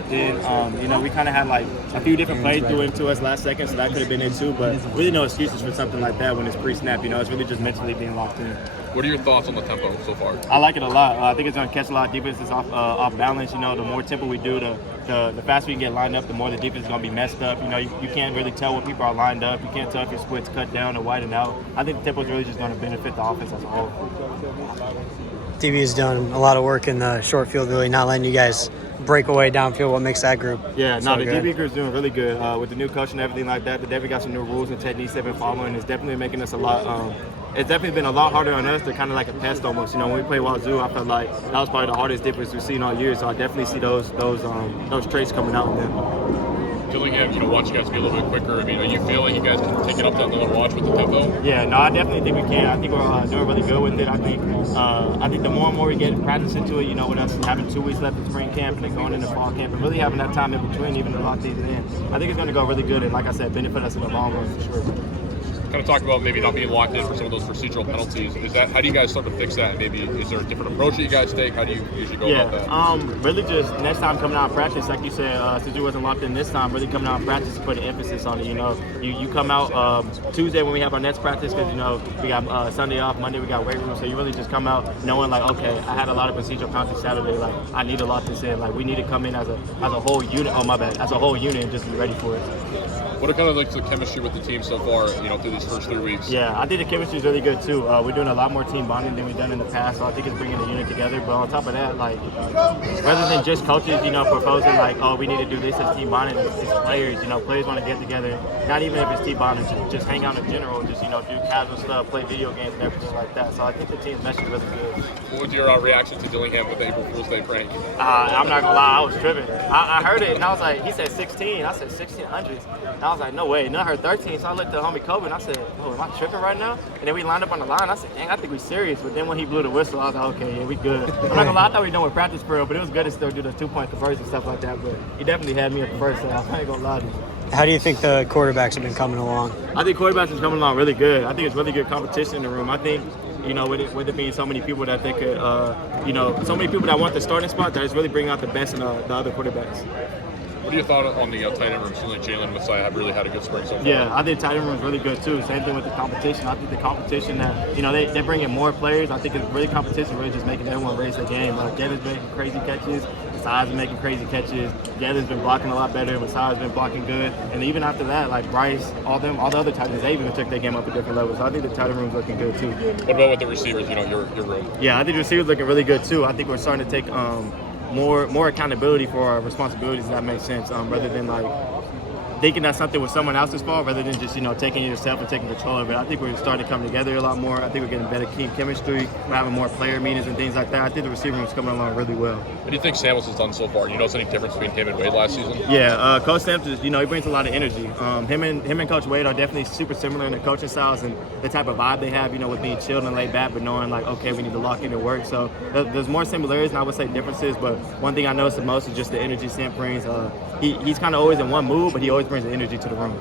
locked in. You know, we kind of had like a few different plays threw into us last second, so that could have been it too. But really no excuses for something like that when it's pre-snap. You know, it's really just mentally being locked in. What are your thoughts on the tempo so far? I like it a lot. I think it's going to catch a lot of defenses off balance. You know, the more tempo we do, the faster we can get lined up, the more the defense is going to be messed up. You know, you can't really tell when people are lined up. You can't tell if your splits cut down or widen out. I think the tempo is really just going to benefit the offense as a whole. DB has done a lot of work in the short field, really not letting you guys break away downfield. What makes that group the good? DB group's doing really good with the new coach and everything like that. They definitely got some new rules and techniques they've been following. It's definitely making us a lot. It's definitely been a lot harder on us. They're kind of like a test almost. You know, when we play Wazoo, I felt like that was probably the hardest difference we've seen all year. So I definitely see those traits coming out in them. Dillingham, you know, wants you guys to be a little bit quicker. I mean, are you feeling you guys can take it up that little watch with the tempo? Yeah, no, I definitely think we can. I think we're doing really good with it. I think the more and more we get practice into it, you know, with us having 2 weeks left in spring camp and then going into fall camp and really having that time in between, even to lock these in, I think it's going to go really good and, like I said, benefit us in the long run for sure. Kind of talk about maybe not being locked in for some of those procedural penalties. How do you guys start to fix that? And maybe is there a different approach that you guys take? How do you usually go about that? Really just next time coming out and practice, like you said, since you wasn't locked in this time, really coming out and practice to put an emphasis on it. You know, you come out Tuesday when we have our next practice because, you know, we got Sunday off, Monday we got weight room, so you really just come out knowing like, okay, I had a lot of procedural penalties Saturday, like I need to lock this in. Like we need to come in as a whole unit. Oh my bad, as a whole unit and just be ready for it. What are kind of like the chemistry with the team so far, you know, through these first 3 weeks? Yeah, I think the chemistry is really good too. We're doing a lot more team bonding than we've done in the past, so I think it's bringing the unit together. But on top of that, like, rather than just coaches, you know, proposing like, oh, we need to do this as team bonding, it's players. You know, players want to get together, not even if it's team bonding, just hang out in general, just, you know, do casual stuff, play video games and everything like that. So I think the team's mesh is really good. What was your reaction to Dillingham with the April Fool's Day prank? I'm not gonna lie, I was tripping. I heard it and I was like, he said 16. I said 1600s. And I was like, no way. And I heard 13. So I looked at homie Kobe and I said, oh, am I tripping right now? And then we lined up on the line. I said, dang, I think we serious. But then when he blew the whistle, I was like, okay, yeah, we good. I'm not gonna lie, I thought we were done with practice for real, but it was good to still do those 2-point conversions and stuff like that. But he definitely had me at the first, so I ain't gonna lie to you. How do you think the quarterbacks have been coming along? I think quarterbacks is coming along really good. I think it's really good competition in the room. I think, you know, with it being so many people that they could, you know, so many people that want the starting spot, that it's really bringing out the best in the other quarterbacks. What are your thoughts on the tight end room? Seems like Jalen and Messiah have really had a good spring so far. Yeah, I think tight end room is really good too. Same thing with the competition. I think the competition that, you know, they bring in more players. I think it's really competition, really just making everyone raise their game. Like Gavin's making crazy catches, Messiah's been making crazy catches. Gavin's been blocking a lot better, Messiah's been blocking good. And even after that, like Bryce, all the other tight ends, they even took their game up a different level. So I think the tight end room's looking good too. What about with the receivers, you know, your room? Yeah, I think the receivers looking really good too. I think we're starting to take more accountability for our responsibilities, if that makes sense, rather than like thinking that something was someone else's fault, rather than just, you know, taking it yourself and taking control of it. I think we're starting to come together a lot more. I think we're getting better team chemistry. We're having more player meetings and things like that. I think the receiver room's coming along really well. What do you think Samuels has done so far? You notice any difference between him and Wade last season? Yeah, Coach Samuels, you know, he brings a lot of energy. Him and Coach Wade are definitely super similar in their coaching styles and the type of vibe they have, you know, with being chilled and laid back, but knowing like, okay, we need to lock in and work. So there's more similarities, and I would say differences, but one thing I noticed the most is just the energy Sam brings. He's kind of always in one mood, but he always brings the energy to the room.